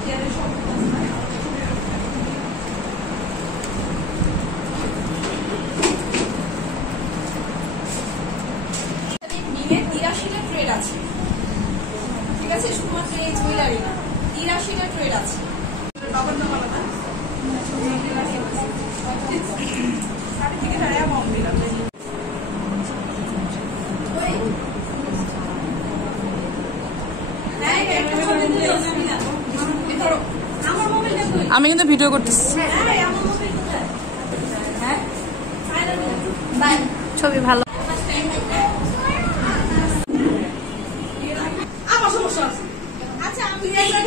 ঠিক আছে, শুধুমাত্র এই জুয়েলারি না, 83টা ট্রেড আছে। বাবার নাম আলাদা আমি কিন্তু ভিডিও করতেছি, ছবি ভালো। আচ্ছা আমি রাজি